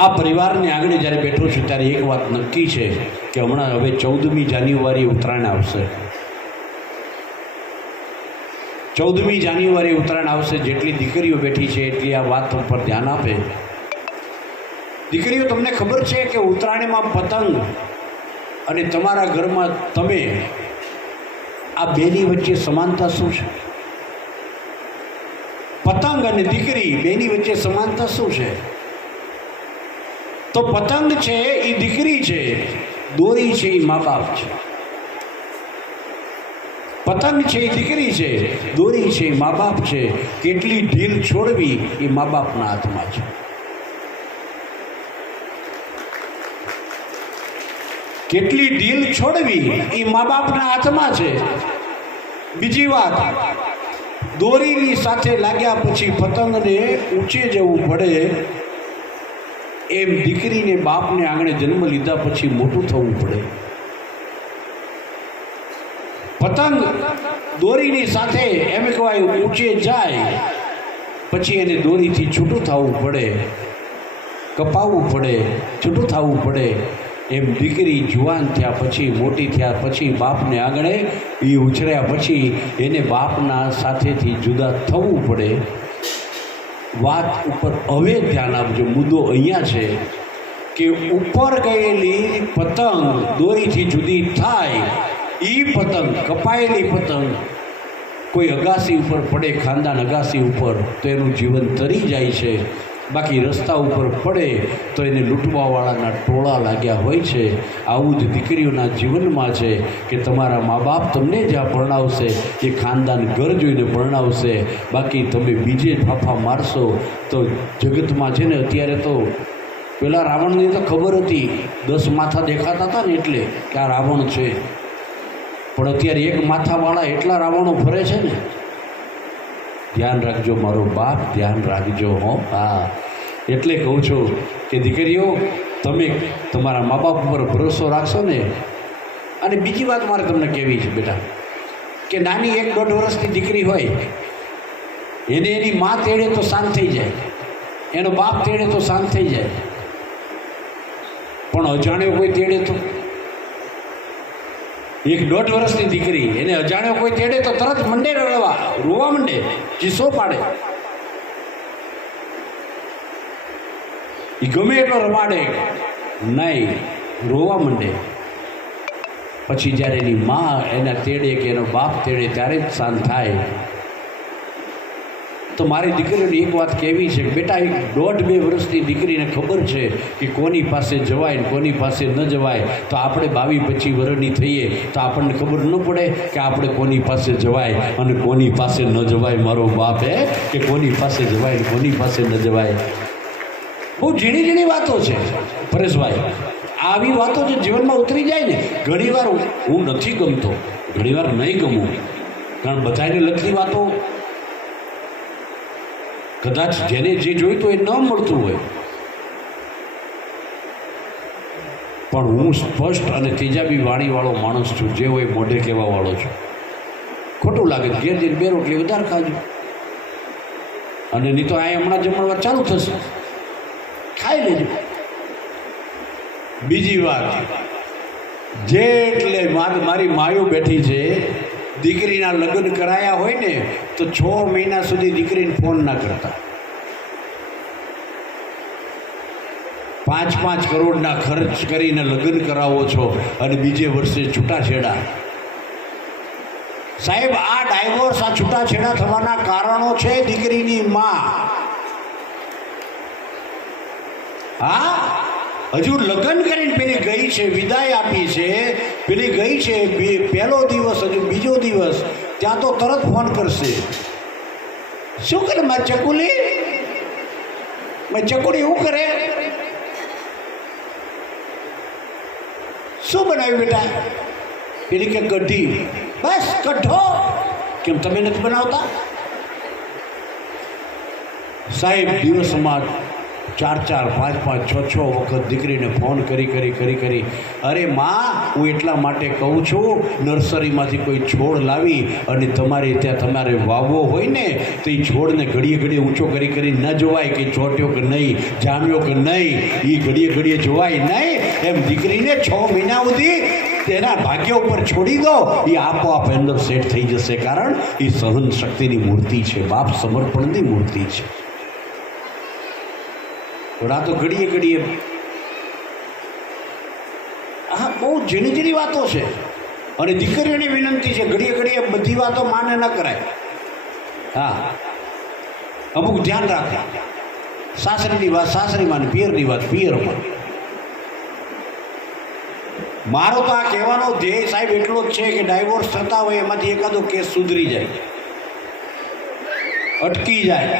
આ પરિવારને આગળ જ્યારે બેઠો છું ત્યારે એક વાત નક્કી છે કે હમણાં હવે 14મી જાન્યુઆરી ઉત્તરાયણ આવશે. 14મી જાન્યુઆરી ઉત્તરાયણ આવશે. જેટલી દીકરીઓ બેઠી છે એટલી આ વાત ઉપર ધ્યાન આપે. દીકરીઓ, તમને ખબર છે કે ઉત્તરાયણમાં પતંગ અને તમારા ઘરમાં તમે, આ બેની વચ્ચે સમાનતા શું છે? પતંગ અને દીકરી બેની વચ્ચે સમાનતા શું છે? તો પતંગ છે એ દીકરી છે, દોરી છે એ મા બાપ છે. પતંગ છે એ દીકરી છે, દોરી છે એ મા બાપ છે. કેટલી ઢીલ છોડવી એ મા બાપના હાથમાં છે. કેટલી ઢીલ છોડવી એ મા બાપના હાથમાં છે. બીજી વાત, દોરીની સાથે લાગ્યા પછી પતંગને ઊંચે જવું પડે, એમ દીકરીને બાપને આંગણે જન્મ લીધા પછી મોટું થવું પડે. પતંગ દોરીની સાથે એમ કહેવાય ઊંચે જાય પછી એને દોરીથી છૂટું થવું પડે, કપાવવું પડે, છૂટું થવું પડે. એમ દીકરી જુવાન થયા પછી, મોટી થયા પછી, બાપને આંગણે એ ઉછર્યા પછી એને બાપના સાથેથી જુદા થવું પડે. વાત ઉપર હવે ધ્યાન આપજો. મુદ્દો અહીંયા છે કે ઉપર ગયેલી પતંગ દોરીથી જુદી થાય, એ પતંગ, કપાયેલી પતંગ કોઈ અગાસી ઉપર પડે, ખાનદાન અગાસી ઉપર, તો એનું જીવન તરી જાય છે. બાકી રસ્તા ઉપર પડે તો એને લૂંટવાવાળાના ટોળા લાગ્યા હોય છે. આવું જ દીકરીઓના જીવનમાં છે કે તમારા મા બાપ તમને જ્યાં પરણાવશે એ ખાનદાન ઘર જોઈને પરણાવશે. બાકી તમે બીજે ફાફા મારશો તો જગતમાં છે ને, અત્યારે તો પેલા રાવણની તો ખબર હતી, 10 માથા દેખાતા હતા ને એટલે કે આ રાવણ છે. પણ અત્યારે એક માથાવાળા એટલા રાવણો ફરે છે ને. ધ્યાન રાખજો મારો બાપ, ધ્યાન રાખજો. હા, એટલે કહું છું કે દીકરીઓ, તમે તમારા મા બાપ ઉપર ભરોસો રાખશો ને. અને બીજી વાત મારે તમને કહેવી છે બેટા, કે નાની 1-1.5 વર્ષની દીકરી હોય, એને એની મા તેડે તો શાંત થઈ જાય, એનો બાપ તેડે તો શાંત થઈ જાય. પણ અજાણ્યો કોઈ તેડે તો, 1-1.5 વર્ષની દીકરી એને અજાણ્યો કોઈ તેડે તો તરત મંડે રડવા, રોવા મંડે, ચીસો પાડે. એ ગમે એટલો રમાડે નહીં, રોવા મંડે. પછી જ્યારે એની મા એના તેડે કે એનો બાપ તેડે ત્યારે જ શાંત થાય. તો મારી દીકરીઓને એક વાત કહેવી છે કે બેટા, 1.5-2 વર્ષની દીકરીને ખબર છે કે કોની પાસે જવાય ને કોની પાસે ન જવાય. તો આપણે 22-25 વર્ષની થઈએ તો આપણને ખબર ન પડે કે આપણે કોની પાસે જવાય અને કોની પાસે ન જવાય. મારો બાપ કે કોની પાસે જવાય ને કોની પાસે ન જવાય. બહુ ઝીણી ઝીણી વાતો છે પરેશભાઈ. આવી વાતો જે જીવનમાં ઉતરી જાય ને, ઘણીવાર હું નથી ગમતો, ઘણીવાર નહીં ગમું, કારણ બધાને લગતી વાતો કદાચ જેને જે જોઈતું એ ન મળતું હોય. પણ હું સ્પષ્ટ અને તેજાબી વાણીવાળો માણસ છું, જે હોય મોઢે કહેવાવાળો છું. ખોટું લાગે ઘેર જઈને 2 રોટલી વધારે ખાજો, અને નહીં તો આ હમણાં જમણવાર ચાલુ થશે, ખાઈ લેજો. બીજી વાત, જેટલે મારી માયો બેઠી છે, દીકરીના લગ્ન કરાયા હોય ને તો 6 મહિના સુધી દીકરીને ફોન ના કરતા. 5-5 કરોડના ખર્ચ કરીને લગ્ન કરાવો છો અને બીજે વર્ષે છૂટાછેડા. સાહેબ, આ ડાયવોર્સ, આ છૂટાછેડા થવાના કારણો છે દીકરીની માં. હા, હજુ લગ્ન કરીને પેલી ગઈ છે, વિદાય આપી છે, પેલી ગઈ છે, પહેલો દિવસ, હજુ બીજો દિવસ, ત્યાં તો તરત ફોન કરશે. શું કરે મારી ચકુલી? મારી ચકુડી શું કરે? શું બનાવ્યું બેટા? પેલી કે કઢી. બસ કઢો. કેમ તમે નથી બનાવતા? સાહેબ, દિવસમાં 4 5 5 6 વખત દીકરીને ફોન કરી અરે માં, હું એટલા માટે કહું છું, નર્સરીમાંથી કોઈ છોડ લાવી અને તમારે ત્યાં તમારે વાવવો હોય ને તો એ છોડને ઘડીએ ઊંચો કરી ન જોવાય કે ચોટ્યો કે નહીં, જામ્યો કે નહીં, એ ઘડીએ જોવાય નહીં. એમ દીકરીને 6 મહિના સુધી તેના ભાગ્ય ઉપર છોડી દો, એ આપોઆપ અંદર સેટ થઈ જશે. કારણ એ સહન શક્તિની મૂર્તિ છે, બાપ સમર્પણની મૂર્તિ છે. આ તો ઘડીએ હા, બહુ ઝીણી વાતો છે. અને દીકરીઓની વિનંતી છે, ઘડીએ બધી વાતો માને ન કરાય. હા, અમુક ધ્યાન રાખે. સાસરીની વાત સાસરીમાં, પિયરની વાત પિયરમાં. મારો તો આ કહેવાનો ધ્યેય સાહેબ એટલો જ છે કે ડાયવોર્સ થતા હોય એમાંથી એકાદો કેસ સુધરી જાય, અટકી જાય.